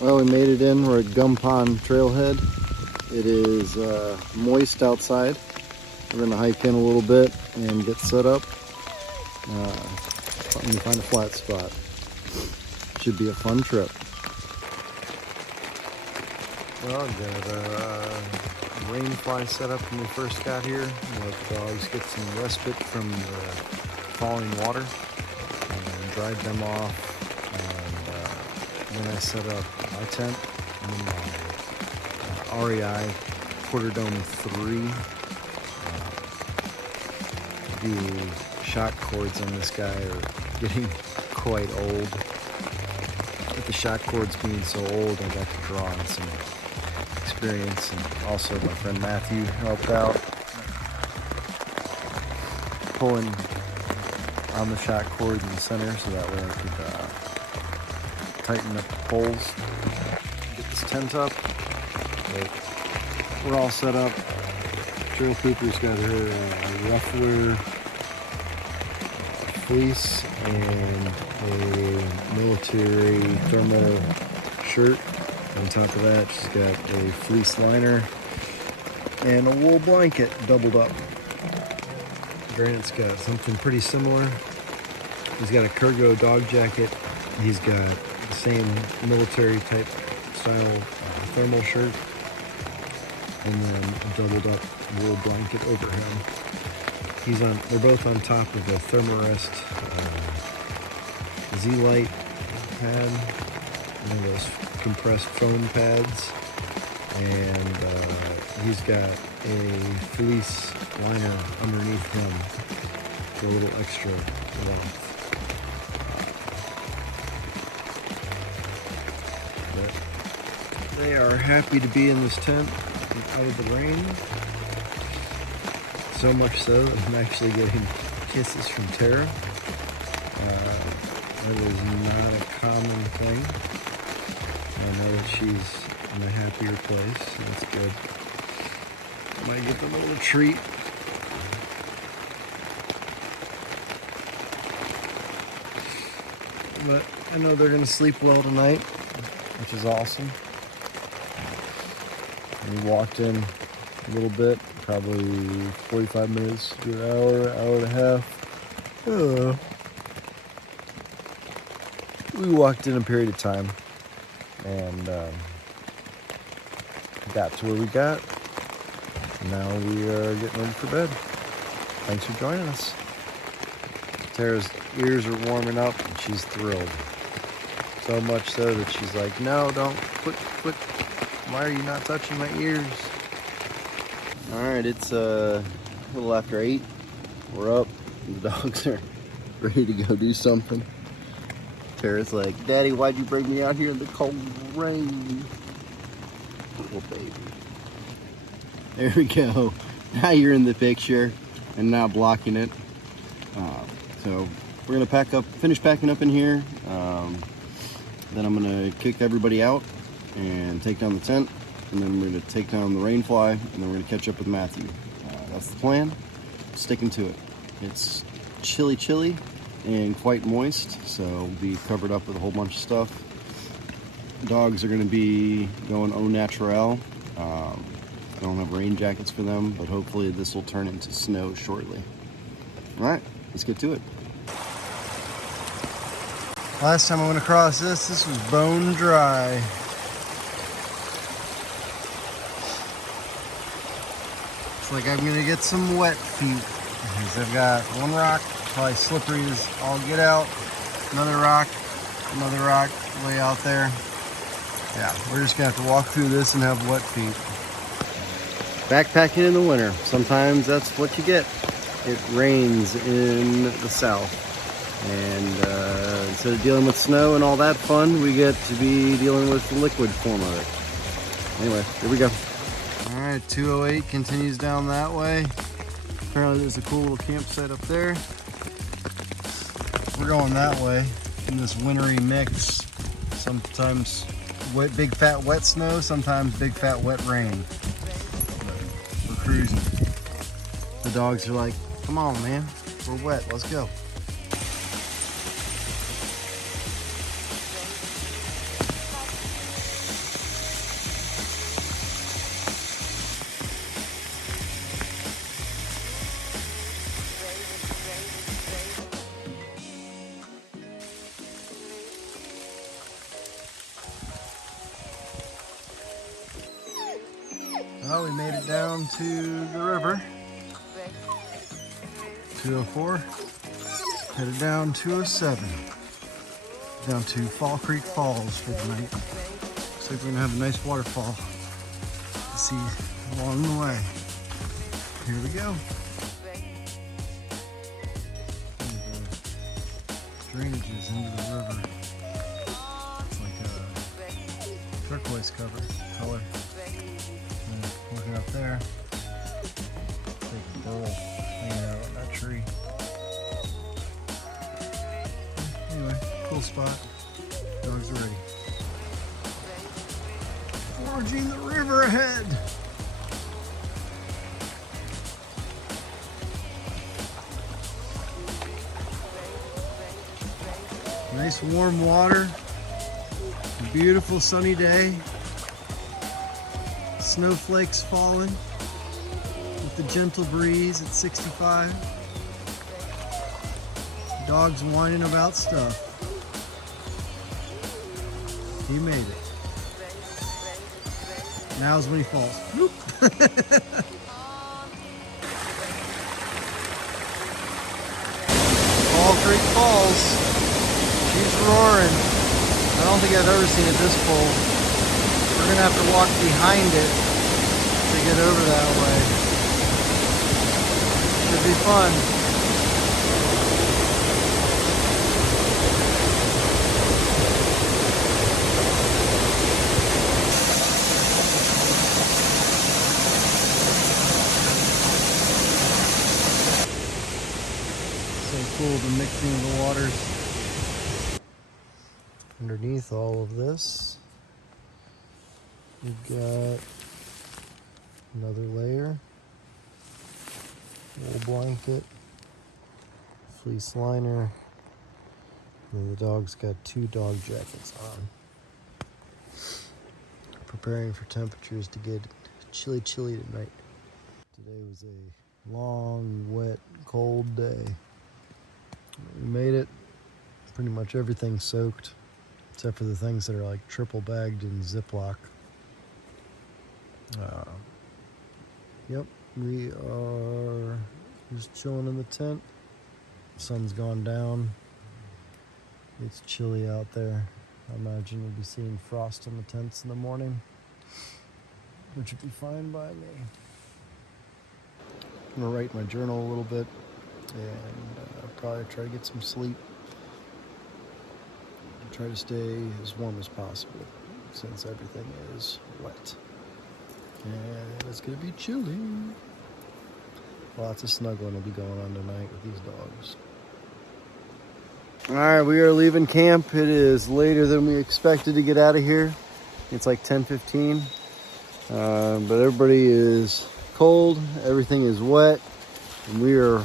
Well, we made it in. We're at Gum Pond Trailhead. It is moist outside. We're gonna hike in a little bit and get set up. Let me find a flat spot. Should be a fun trip. Well, got a rain fly set up when we first got here. Let the dogs get some respite from the falling water and dried them off. And then I set up my tent in my REI Quarter Dome 3. The shock cords on this guy are getting quite old. With the shock cords being so old, I got to draw on some experience, and also my friend Matthew helped out pulling on the shock cord in the center so that way I could tighten up the poles, get this tent up. But we're all set up. Trail Cooper's got her ruffler fleece and a military thermal shirt. On top of that, she's got a fleece liner and a wool blanket doubled up. Grant's got something pretty similar. He's got a cargo dog jacket. He's got the same military type style thermal shirt, and then a doubled up wool blanket over him. They're both on top of a Thermarest Z-Lite pad, one of those compressed foam pads, and he's got a fleece liner underneath him for a little extra warmth. But they are happy to be in this tent out of the rain. So much so that I'm actually getting kisses from Tara. That is not a common thing. I know that she's in a happier place, so that's good. Might give them a little treat. But I know they're gonna sleep well tonight, which is awesome. We walked in a little bit, probably 45 minutes to an hour, hour and a half. We walked in a period of time and got to where we got. Now we are getting ready for bed. Thanks for joining us. Tara's ears are warming up and she's thrilled. So much so that she's like, no, don't, quit. Why are you not touching my ears? All right, it's a little after 8. We're up. The dogs are ready to go do something. Tara's like, Daddy, why'd you bring me out here in the cold rain? Little baby. There we go. Now you're in the picture and not blocking it. So we're gonna finish packing up in here. Then I'm gonna kick everybody out and take down the tent. And then we're gonna take down the rainfly, and then we're gonna catch up with Matthew. That's the plan. Sticking to it. It's chilly and quite moist, so we'll be covered up with a whole bunch of stuff. Dogs are gonna be going au naturel. I don't have rain jackets for them, but hopefully this will turn into snow shortly. All right, let's get to it. Last time I went across this was bone dry. It's like I'm gonna get some wet feet because I've got one rock, probably slippery as all get out, another rock way out there. Yeah, we're just gonna have to walk through this and have wet feet. Backpacking in the winter, sometimes that's what you get. It rains in the south, and instead of dealing with snow and all that fun, we get to be dealing with the liquid form of it. Anyway, here we go. All right, 208 continues down that way. Apparently there's a cool little campsite up there. We're going that way in this wintry mix. Sometimes big fat wet snow, sometimes big fat wet rain. We're cruising. The dogs are like, come on man, we're wet, let's go. Well, we made it down to the river. 204. Headed down 207. Down to Fall Creek Falls for the night. Looks like we're gonna have a nice waterfall to see along the way. Here we go. Drainages into the river. It's like a turquoise color. And looking up there, it's like a burl hanging out on that tree. Anyway, cool spot. Dogs are ready. Forging the river ahead. Nice warm water, a beautiful sunny day, snowflakes falling with the gentle breeze at 65, dogs whining about stuff. He made it. Now's when he falls. Whoop. Fall Creek Falls. She's roaring. I don't think I've ever seen it this full. We're gonna have to walk behind it to get over that way. Should be fun. So cool, the mixing of the waters. Underneath all of this, we've got another layer, wool blanket, fleece liner, and then the dog's got 2 dog jackets on. Preparing for temperatures to get chilly tonight. Today was a long, wet, cold day. We made it. Pretty much everything soaked, except for the things that are like triple bagged in Ziploc. Yep, we are just chilling in the tent. Sun's gone down. It's chilly out there. I imagine we'll be seeing frost in the tents in the morning, which would be fine by me. I'm gonna write my journal a little bit and probably try to get some sleep. Try to stay as warm as possible since everything is wet. And it's gonna be chilly. Lots of snuggling will be going on tonight with these dogs. All right, we are leaving camp. It is later than we expected to get out of here. It's like 10:15, but everybody is cold. Everything is wet, and we are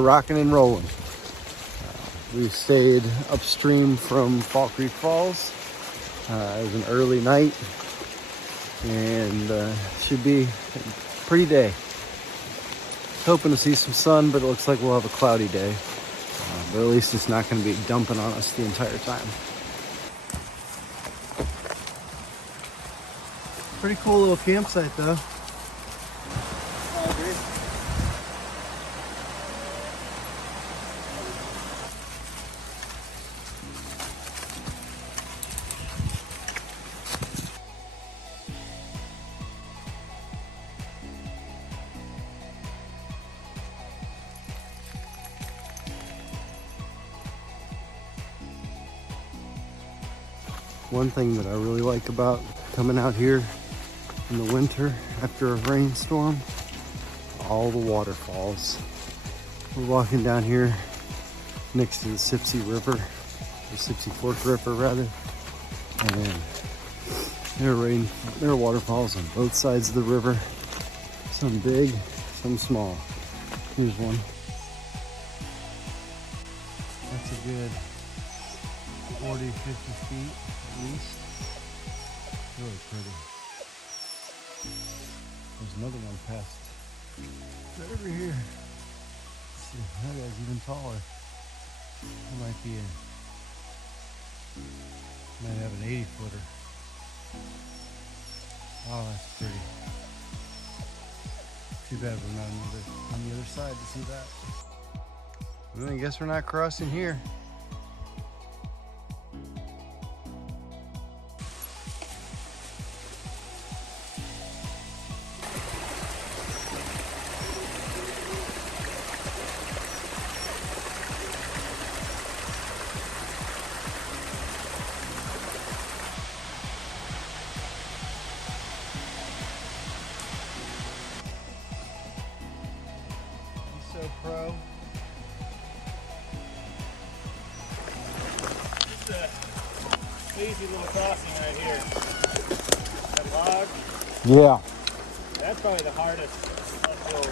rocking and rolling. We stayed upstream from Fall Creek Falls. It was an early night, and should be a pretty day. Hoping to see some sun, but it looks like we'll have a cloudy day. But at least it's not going to be dumping on us the entire time. Pretty cool little campsite, though. I agree. One thing that I really like about coming out here in the winter after a rainstorm, all the waterfalls. We're walking down here next to the Sipsey River, the Sipsey Fork River rather, and there are waterfalls on both sides of the river, some big, some small. Here's one. That's a good 40, 50 feet at least. Really pretty. There's another one past right over here. Let's see, that guy's even taller. That might have an 80-footer. Oh, that's pretty. Too bad we're not on the other side to see that. Well, I guess we're not crossing here. So pro. Just a easy little crossing right here. That log, Yeah. that's probably the hardest uphill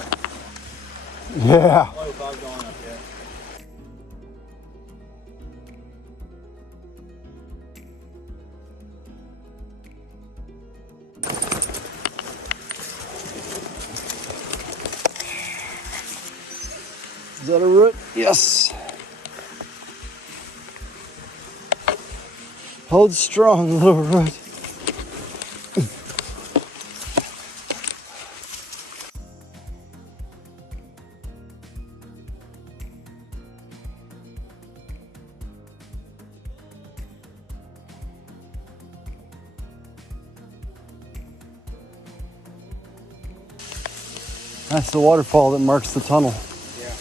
Yeah. slope I've gone up here. Is that a root? Yes. Hold strong, little root. That's the waterfall that marks the tunnel. Yeah.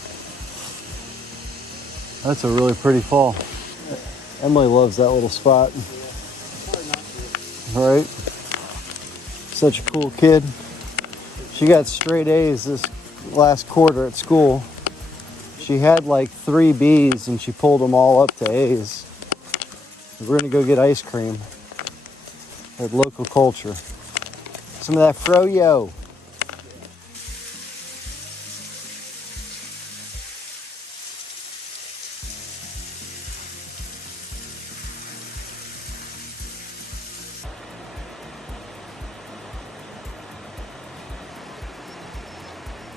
That's a really pretty fall. Emily loves that little spot. Hard not to. Right? Such a cool kid. She got straight A's this last quarter at school. She had like 3 B's and she pulled them all up to A's. We're gonna go get ice cream at Local Culture. Some of that froyo.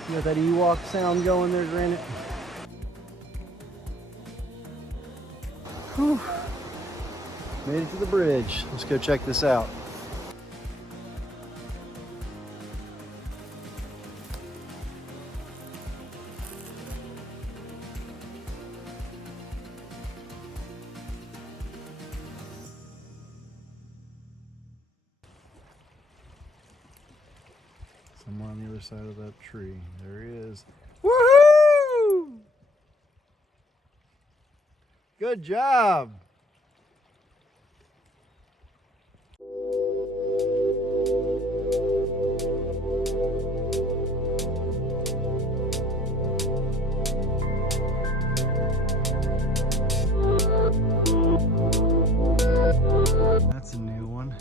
You got that Ewok sound going there, Granite? Whew. Made it to the bridge. Let's go check this out. Somewhere on the other side of that tree. There he is. Woohoo! Good job. That's a new one.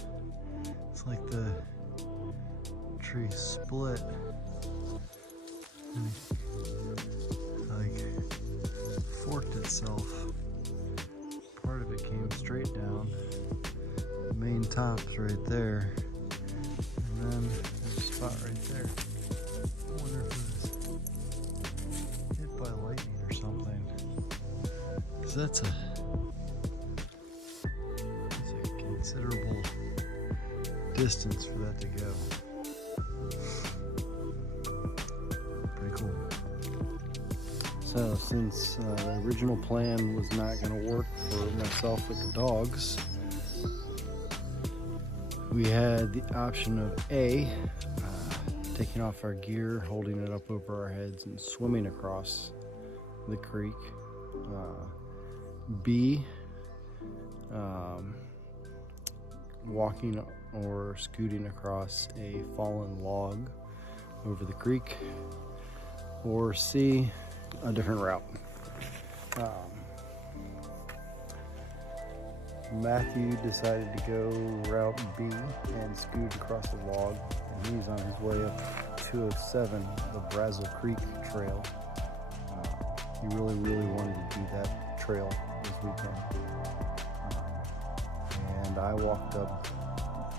It's like the tree split and like forked itself. Part of it came straight down. The main top's right there, and then there's a spot right there. I wonder if it was hit by lightning or something. 'Cause that's a considerable distance for that to go. Pretty cool. So since the original plan was not going to work for myself with the dogs, we had the option of A, taking off our gear, holding it up over our heads and swimming across the creek. B, walking or scooting across a fallen log over the creek, or C, a different route. Matthew decided to go route B and scoot across the log, and he's on his way up 207, the Brazil Creek Trail. He really wanted to do that trail this weekend. And I walked up,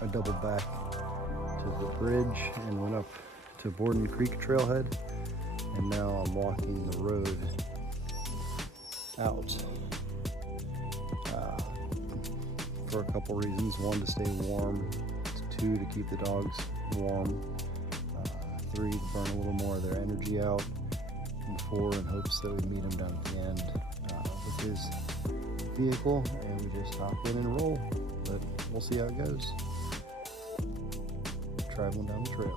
I doubled back to the bridge and went up to Borden Creek Trailhead, and now I'm walking the road out for a couple reasons. One, to stay warm. 2, to keep the dogs warm. I 3 to burn a little more of their energy out before, in hopes that we meet him down at the end with his vehicle, and we just hop in and roll. But we'll see how it goes. Traveling down the trail.